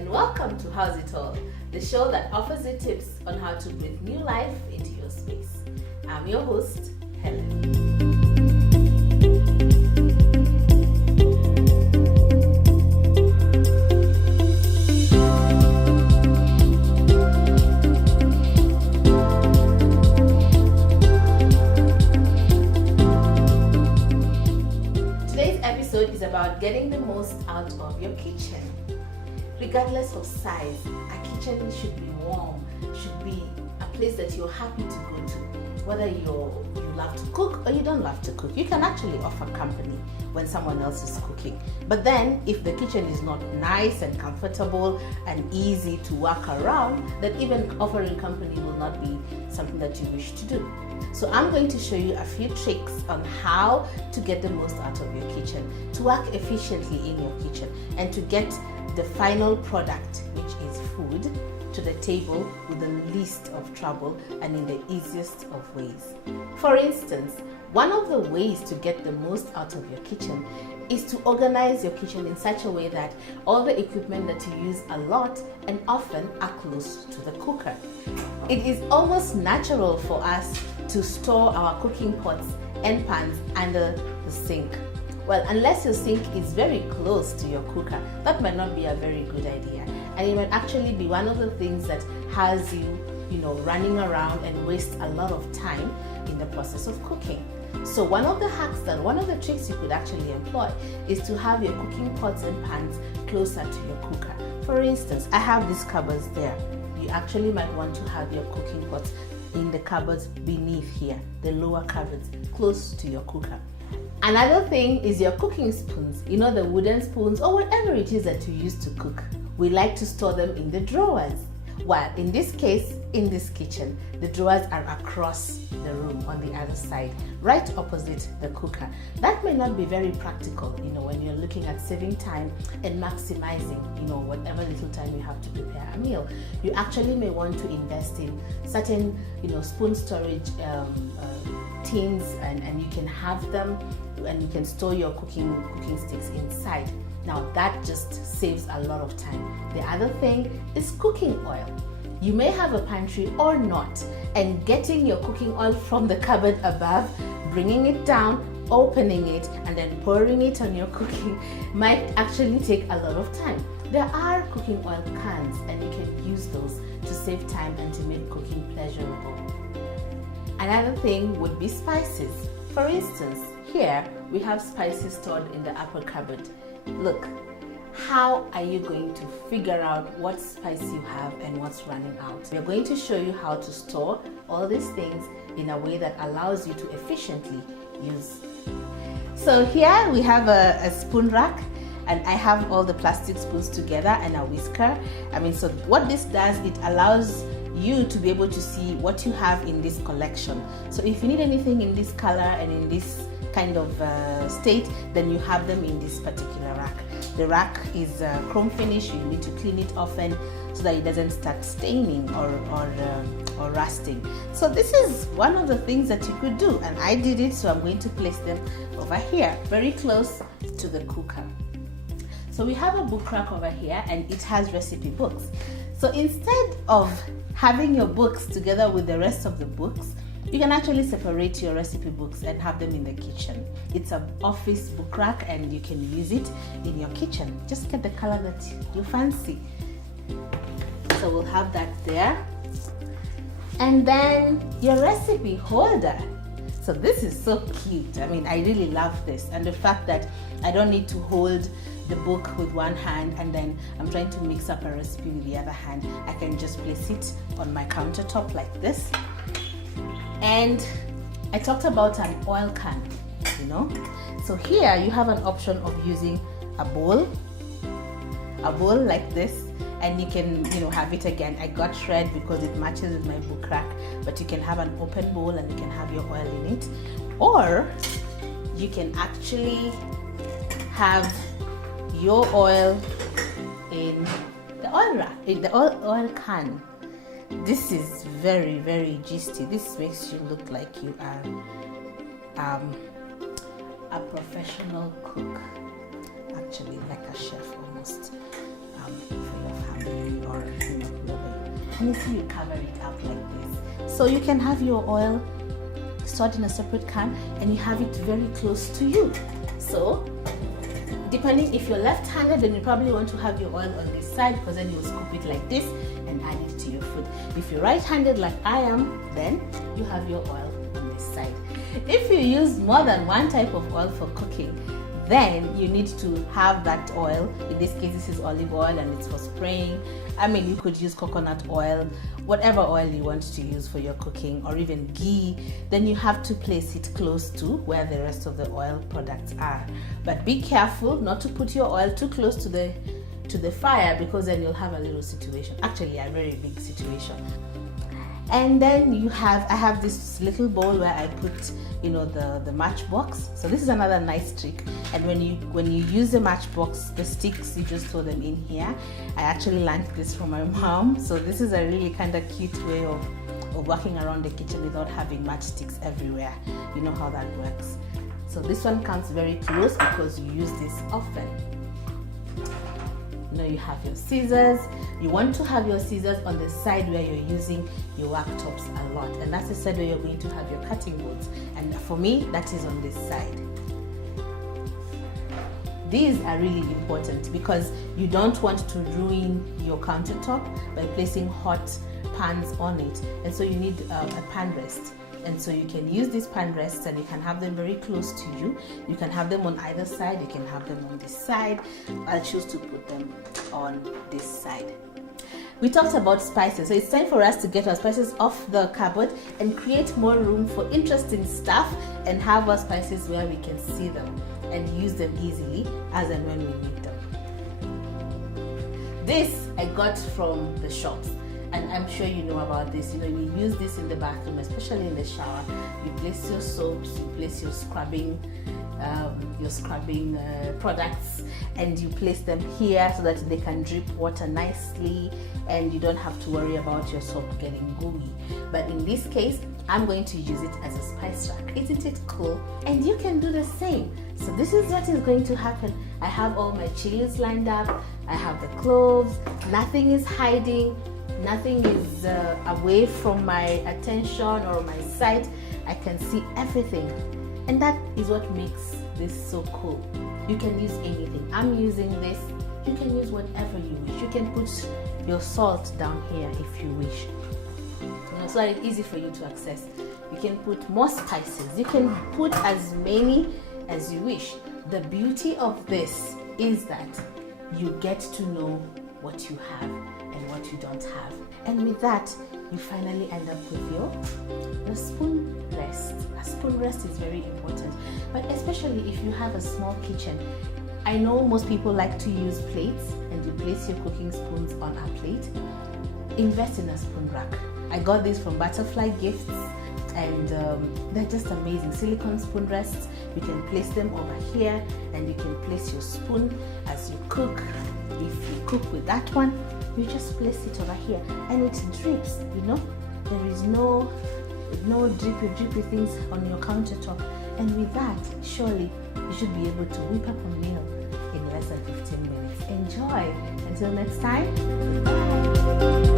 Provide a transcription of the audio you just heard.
and welcome to How's It All, the show that offers you tips on how to breathe new life into your space. I'm your host, Helen. Is about getting the most out of your kitchen. Regardless of size, a kitchen should be warm, should be a place that you're happy to go to. Whether you love to cook or you don't love to cook, you can actually offer company when someone else is cooking. But then if the kitchen is not nice and comfortable and easy to work around, then even offering company will not be something that you wish to do. So I'm going to show you a few tricks on how to get the most out of your kitchen, to work efficiently in your kitchen, and to get the final product, which is food, to the table with the least of trouble and in the easiest of ways. For instance, one of the ways to get the most out of your kitchen is to organize your kitchen in such a way that all the equipment that you use a lot and often are close to the cooker. It is almost natural for us to store our cooking pots and pans under the sink. Well, unless your sink is very close to your cooker, that might not be a very good idea. And it might actually be one of the things that has you running around and waste a lot of time in the process of cooking. So one of the tricks you could actually employ is to have your cooking pots and pans closer to your cooker. For instance, I have these cupboards there. You actually might want to have your cooking pots in the cupboards beneath here, the lower cupboards, close to your cooker. Another thing is your cooking spoons, the wooden spoons or whatever it is that you use to cook. We like to store them in the drawers. While in this case, in this kitchen, the drawers are across the room on the other side, right opposite the cooker. That may not be very practical, when you're looking at saving time and maximizing, whatever little time you have to prepare a meal. You actually may want to invest in certain, spoon storage tins, and you can have them, and you can store your cooking sticks inside. Now that just saves a lot of time. The other thing is cooking oil. You may have a pantry or not, and getting your cooking oil from the cupboard above, bringing it down, opening it, and then pouring it on your cooking might actually take a lot of time. There are cooking oil cans, and you can use those to save time and to make cooking pleasurable. Another thing would be spices. For instance, here we have spices stored in the upper cupboard. Look, how are you going to figure out what spice you have and what's running out? We're going to show you how to store all these things in a way that allows you to efficiently use. So here we have a spoon rack, and I have all the plastic spoons together and a whisker. So what this does, it allows you to be able to see what you have in this collection. So if you need anything in this color and in this kind of state, then you have them in this particular rack. The rack is chrome finish. You need to clean it often so that it doesn't start staining or rusting. So this is one of the things that you could do, and I did it, so I'm going to place them over here, very close to the cooker. So we have a book rack over here, and it has recipe books. So instead of having your books together with the rest of the books, you can actually separate your recipe books and have them in the kitchen. It's an office book rack, and you can use it in your kitchen. Just get the color that you fancy. So we'll have that there. And then your recipe holder. So this is so cute. I really love this. And the fact that I don't need to hold the book with one hand and then I'm trying to mix up a recipe with the other hand. I can just place it on my countertop like this. And I talked about an oil can, So here you have an option of using a bowl like this, and you can, have it again. I got red because it matches with my book rack, but you can have an open bowl and you can have your oil in it. Or you can actually have your oil in the oil rack, in the oil can. This is very, very gisty. This makes you look like you are a professional cook, actually like a chef almost, for your family. and you see you cover it up like this. So you can have your oil stored in a separate can and you have it very close to you. So depending if you're left-handed, then you probably want to have your oil on this side, because then you'll scoop it like this and add it to your food. If you're right-handed like I am, then you have your oil on this side. If you use more than one type of oil for cooking, then you need to have that oil. In this case, this is olive oil and it's for spraying. I mean, you could use coconut oil, whatever oil you want to use for your cooking, or even ghee. Then you have to place it close to where the rest of the oil products are. But be careful not to put your oil too close to the fire, because then you'll have a little situation, actually a very big situation. And then I have this little bowl where I put, the matchbox. So this is another nice trick. And when you use the matchbox, the sticks, you just throw them in here. I actually learned this from my mom. So this is a really kind of cute way of walking around the kitchen without having matchsticks everywhere. You know how that works. So this one comes very close because you use this often. You have your scissors. You want to have your scissors on the side where you're using your worktops a lot, and that's the side where you're going to have your cutting boards. And for me, that is on this side. These are really important because you don't want to ruin your countertop by placing hot pans on it, and so you need a pan rest. And so you can use these pan rests and you can have them very close to you. You can have them on either side. You can have them on this side. I'll choose to put them on this side. We talked about spices, so it's time for us to get our spices off the cupboard and create more room for interesting stuff and have our spices where we can see them and use them easily as and when we need them. This I got from the shops. And I'm sure you know about this. You use this in the bathroom, especially in the shower. You place your soaps, you place your scrubbing products, and you place them here so that they can drip water nicely, and you don't have to worry about your soap getting gooey. But in this case, I'm going to use it as a spice rack. Isn't it cool? And you can do the same. So this is what is going to happen. I have all my chilies lined up. I have the cloves. Nothing is hiding. Nothing is away from my attention or my sight. I can see everything, and that is what makes this so cool. You can use anything. I'm using this. You can use whatever you wish. You can put your salt down here if you wish, so it's easy for you to access. You can put more spices. You can put as many as you wish. The beauty of this is that you get to know what you have and what you don't have. And with that, you finally end up with your spoon rest. A spoon rest is very important, but especially if you have a small kitchen. I know most people like to use plates, and you place your cooking spoons on a plate. Invest in a spoon rack. I got this from Butterfly Gifts, and they're just amazing. Silicone spoon rests. You can place them over here, and you can place your spoon as you cook. If you cook with that one, you just place it over here, and it drips. There is no drippy things on your countertop. And with that, surely you should be able to whip up a meal in less than 15 minutes. Enjoy. Until next time, goodbye.